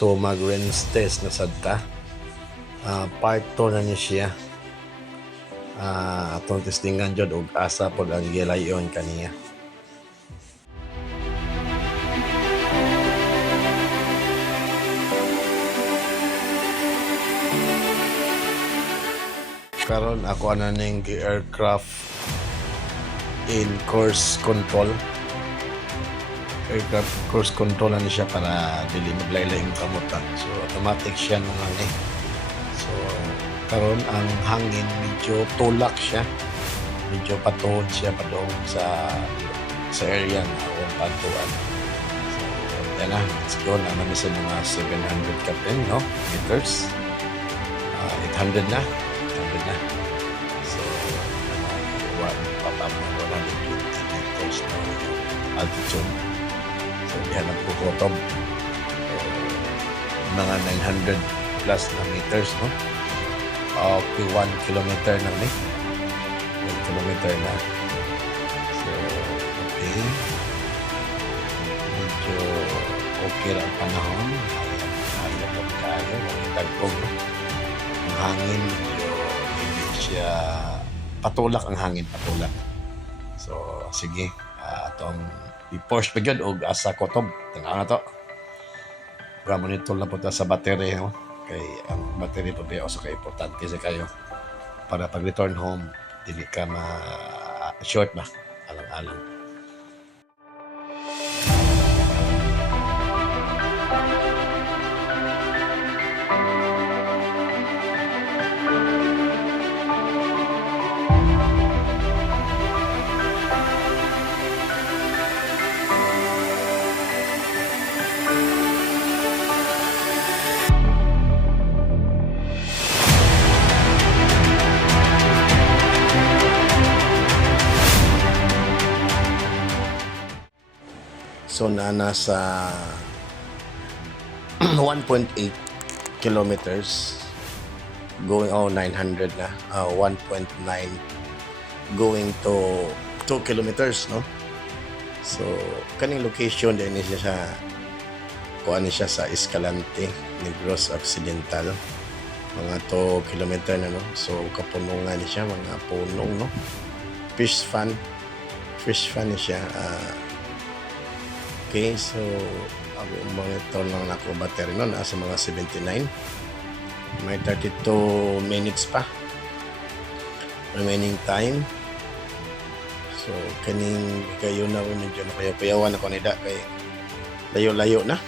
So mag-rinse test na sadta. Part 2 na niya siya. Atong testingan jud og asa pod ang gilayon kaniya. Karon ako ana ning aircraft in course control. Aircraft course control na siya para dili maglaylay ang kamutan. So automatic siya nung hangin. So karon ang hangin medyo tulak siya. Medyo patuhod siya padong sa area na akong pagtuan. So yan na, let's go na namin sa mga 700 kapin, no? Meters. 800 na. 800 na. So papam na 120 meters na altitude. So diyan ang pukutob. Mga 900 plus na meters, no? Okay, 1 kilometer na ni. 1 kilometer na. So, okay. Medyo okay lang panahon. Hayag lang tayo. Tagpong. Ang hangin, medyo hindi siya patulak ang hangin, patulak. So, sige. Itong i-push pa dyan o asa kotob. Tanaw na to. Monitor lang po sa battery. No? Kay ang battery po tayo sa importante sa kayo. Para pag return home, hindi ka ma-short ba? Alang-alang. So nasa 1.8 kilometers going 900 na 1.9 going to 2 kilometers, no? So kaning location din siya sa kuan siya sa Escalante, Negros Occidental, mga 2 kilometer na, no? So kapunungan siya mga punong, no? Fish fan ni siya. Okay, so ako monitor lang ako battery nun, nasa mga 79. May 32 minutes pa remaining time. So kaning kayo na rin medyo nakayaw-payawan ako nida kay layo-layo na.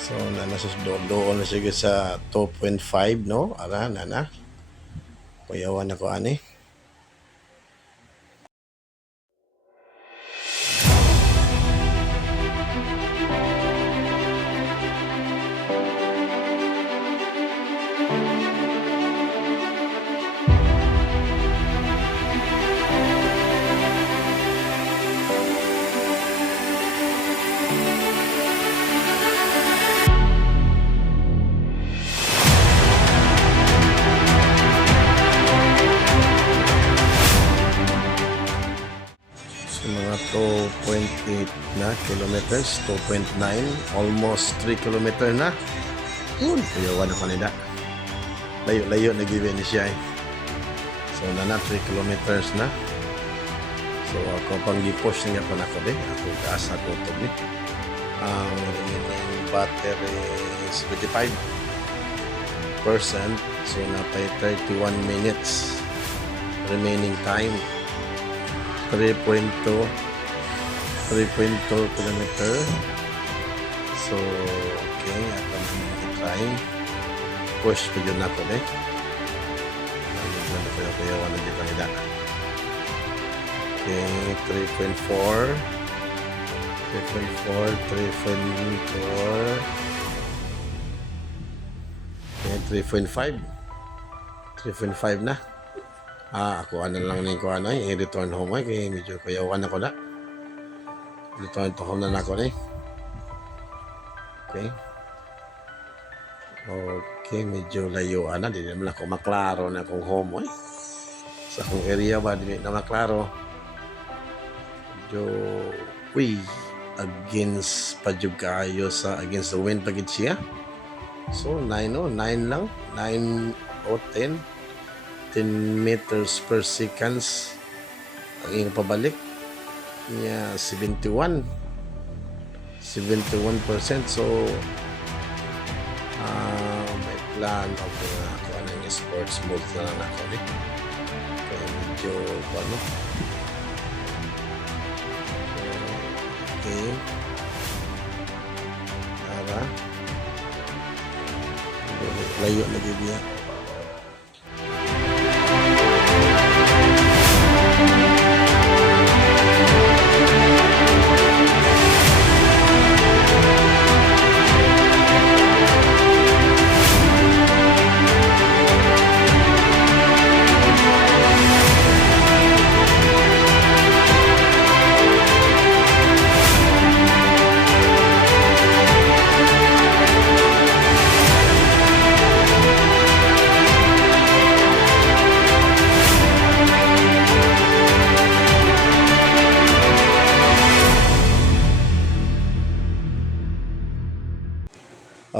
So nasa doon na sige sa 2.5, no? Ara na payawan ako ani. Mga 2.8 na kilometers, 2.9, almost 3 kilometer na. Yun, kayawan ako nila. Layo-layo na given siya eh. So, na 3 kilometers na. So, ako pang gi-push nga pa na ako din. Ako kaasa ko ito ni. Ang remaining battery is 75%. So, napay 31 minutes remaining time. 3.2 kilometer. So, okay. Ako na try. Push pa dyan ako eh. Nakuyawan na dyan kanila. Okay, 3.4. 3.4. Okay, 3.5. 3.5 na. Ako lang na yung i-return home ay kaya medyo kayawan ako na. Return to home na ako na. Okay. Okay, medyo layuan na. Di naman ako maklaro na akong home ay. Sa akong area ba, di na maklaro. Medyo, against padjud kaayo sa against the wind pagid siya. So 9 lang, 9 o 10 meters per seconds ang iyong pabalik niya. 71%. So may plan of ako ng sports mode na lang ako ni kaya medyo ano. Okay, para layo lagi dia.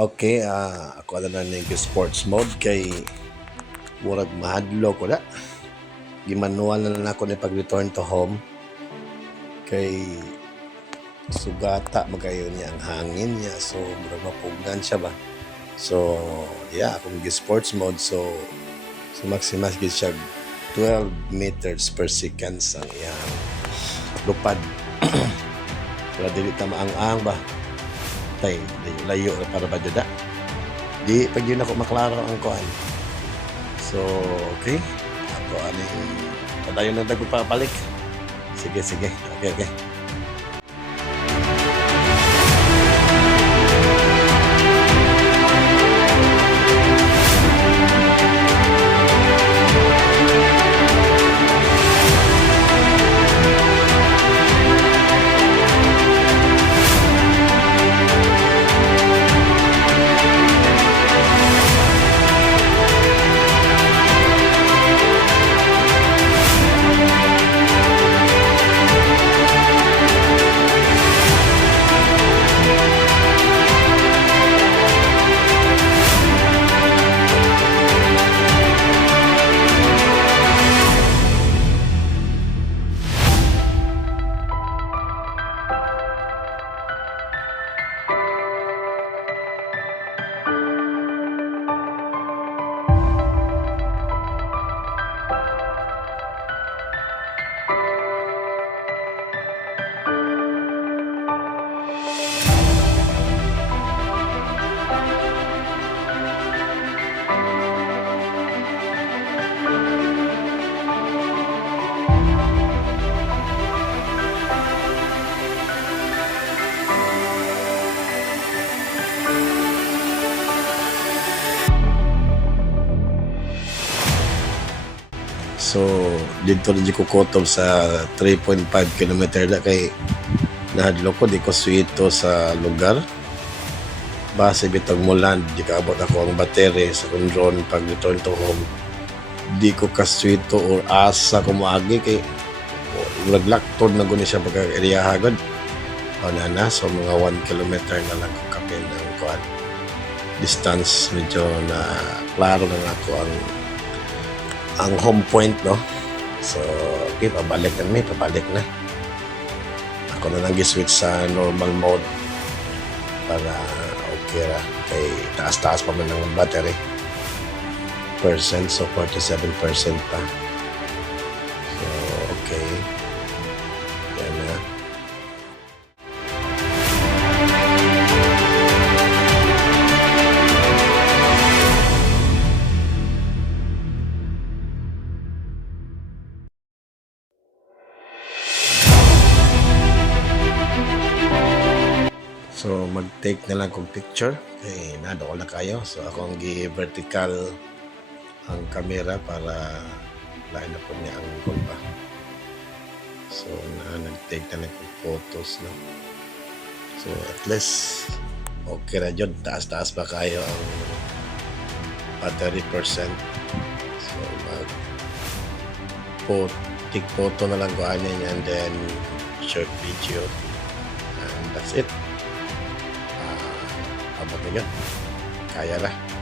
Okay, ako na ng sports mode kay murag mahadlo ko na. Gimanual na lang ako ni pag-return to home kay sugata magayon niya ang hangin niya, so murag mapugnan siya ba. So yeah, akong sports mode, so maximas gid siya 12 meters per second ang iyang lupad. Para dili ta maang-ang ba. Tay, layo para ba dada? Di pag yun ako maklaro ang kuan. So, okay. Ako ani padayon na nagpapalik. Sige. Okay. So dito rin ko kutob sa 3.5 km na kay nahadlo ko di ko suito sa lugar. Base bitag mulan di kaabot ako ang battery sa drone pag return to home. Di ko kasuito or asa ko moagi kay naglaktod na guni siya pagka area-hagod. O na so mga 1 km na lang ko kapin ng kuan distance. Medyo na klaro na ako ang home point, no? So okay, pabalik na ako na lang gi-switch sa normal mode para okay ra kay taas pa man ang battery percent, so 47% pa. So okay, yan na. So mag-take na lang kong picture kay nado na kayo. So akong gi-vertical ang camera para lain na po niya ang gulba. So nag-take na lang kong photos, no? So at least okay na dyan, taas pa kayo ang battery percent. So take photo na lang ko niya and then short video and that's it. Abot na yun. Kaya na.